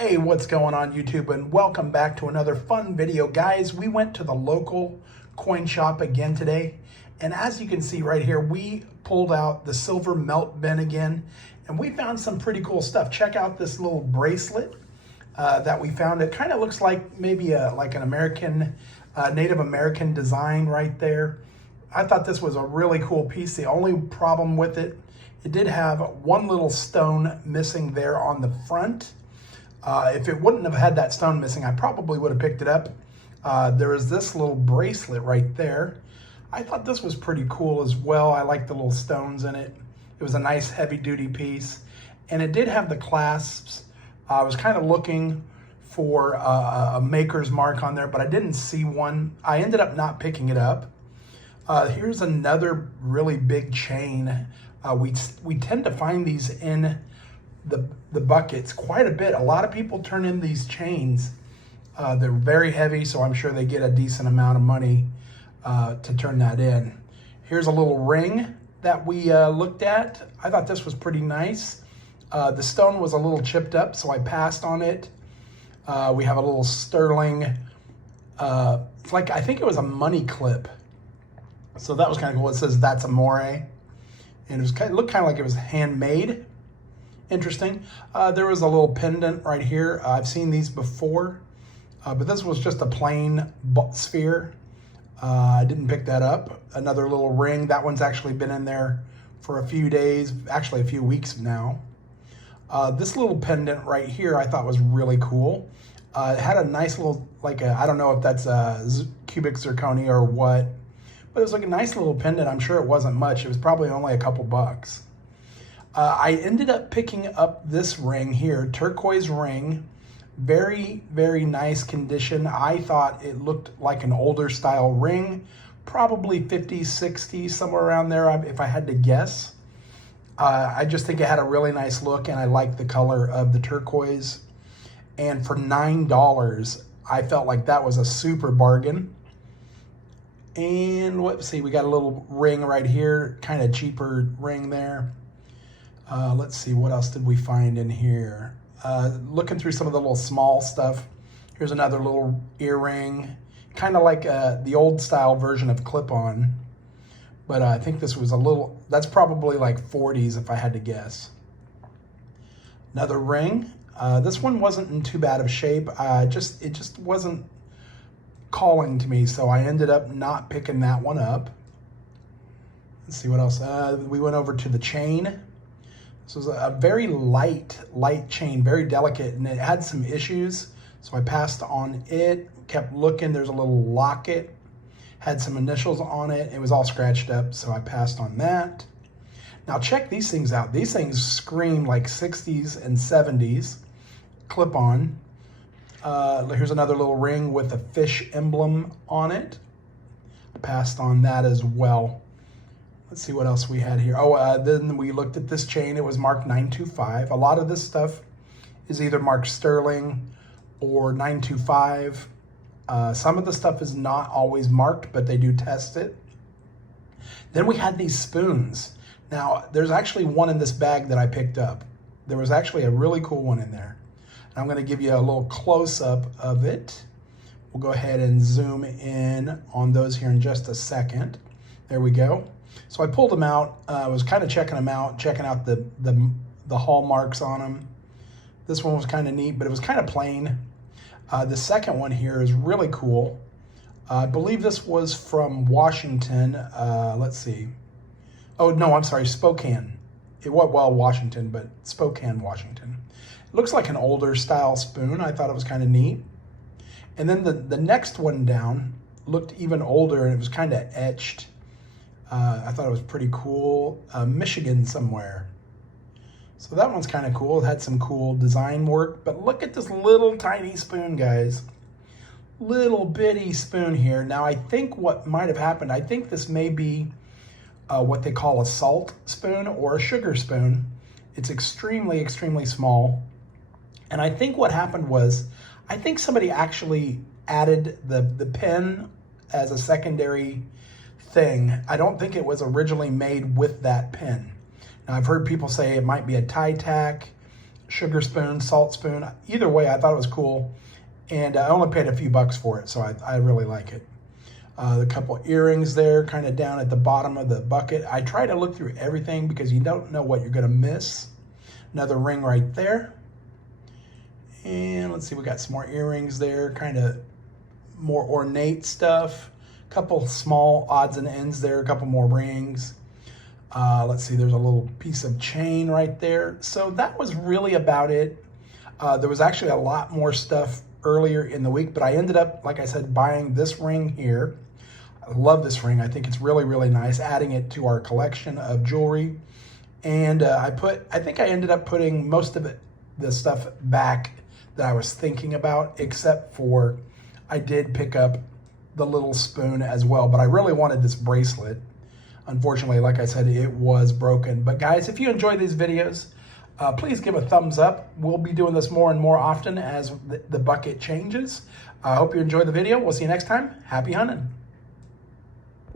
Hey, what's going on YouTube, and welcome back to another fun video. Guys, we went to the local coin shop again today, and as you can see right here, we pulled out the silver melt bin again, and we found some pretty cool stuff. Check out this little bracelet that we found. It kind of looks like maybe like an American, Native American design right there. I thought this was a really cool piece. The only problem with it, it did have one little stone missing there on the front. If it wouldn't have had that stone missing, I probably would have picked it up. There is this little bracelet right there. I thought this was pretty cool as well. I like the little stones in it. It was a nice heavy duty piece. And it did have the clasps. I was kind of looking for a maker's mark on there, but I didn't see one. I ended up not picking it up. Here's another really big chain. We tend to find these in the buckets quite a bit. A lot of people turn in these chains. They're very heavy, so I'm sure they get a decent amount of money to turn that in. Here's a little ring that we looked at. I thought this was pretty nice. The stone was a little chipped up, so I passed on it. We have a little sterling, it's like, I think it was a money clip. So that was kind of cool. It says "That's Amore," and it was it looked kind of like it was handmade. Interesting. There was a little pendant right here. I've seen these before, but this was just a plain sphere. I didn't pick that up. Another little ring. That one's actually been in there for a few days, actually a few weeks now. This little pendant right here I thought was really cool. It had a nice little, like I don't know if that's a cubic zirconia or what, but it was like a nice little pendant. I'm sure it wasn't much. It was probably only a couple bucks. I ended up picking up this ring here, turquoise ring, very, very nice condition. I thought it looked like an older style ring, probably 50s, 60s, somewhere around there if I had to guess. I just think it had a really nice look, and I liked the color of the turquoise. And for $9, I felt like that was a super bargain. And let's see, we got a little ring right here, kind of cheaper ring there. Let's see, what else did we find in here? Looking through some of the little small stuff, here's another little earring, kind of like the old style version of clip-on. But I think this was a little, that's probably like 40s if I had to guess. Another ring. This one wasn't in too bad of shape. It just wasn't calling to me, so I ended up not picking that one up. Let's see what else. We went over to the chain. This was a very light chain, very delicate, and it had some issues, so I passed on it. Kept looking. There's a little locket, had some initials on it. It was all scratched up, so I passed on that. Now check these things out. These things scream like 60s and 70s clip-on. Here's another little ring with a fish emblem on it. I passed on that as well. Let's see what else we had here. Oh, then we looked at this chain. It was marked 925. A lot of this stuff is either marked sterling or 925. Some of the stuff is not always marked, but they do test it. Then we had these spoons. Now, there's actually one in this bag that I picked up. There was actually a really cool one in there. I'm going to give you a little close-up of it. We'll go ahead and zoom in on those here in just a second. There we go. So I pulled them out. I was kind of checking them out, checking out the hallmarks on them. This one was kind of neat, but it was kind of plain. The second one here is really cool. I believe this was from Washington. Let's see. Oh, no, I'm sorry, Spokane. It was, well, Washington, but Spokane, Washington. It looks like an older style spoon. I thought it was kind of neat. And then the next one down looked even older, and it was kind of etched. I thought it was pretty cool. Michigan somewhere. So that one's kind of cool. It had some cool design work. But look at this little tiny spoon, guys. Little bitty spoon here. Now, I think what might have happened, I think this may be what they call a salt spoon or a sugar spoon. It's extremely, extremely small. And I think what happened was, I think somebody actually added the pen as a secondary thing. I don't think it was originally made with that pen. Now, I've heard people say it might be a tie tack. sugar spoon, salt spoon. Either way, I thought it was cool. And I only paid a few bucks for it, so I really like it. The couple earrings there, kind of down at the bottom of the bucket. I try to look through everything because you don't know what you're going to miss. Another ring right there. And let's see, we got some more earrings there, kind of more ornate stuff. A couple small odds and ends there, a couple more rings. Let's see, there's a little piece of chain right there. So that was really about it. There was actually a lot more stuff earlier in the week, but I ended up, like I said, buying this ring here. I love this ring. I think it's really, really nice, adding it to our collection of jewelry. And I think I ended up putting most of the stuff back that I was thinking about, except for I did pick up the little spoon as well, but I really wanted this bracelet. Unfortunately, like I said, it was broken. But guys, if you enjoy these videos, please give a thumbs up. We'll be doing this more and more often as the bucket changes. I hope you enjoyed the video. We'll see you next time. Happy hunting.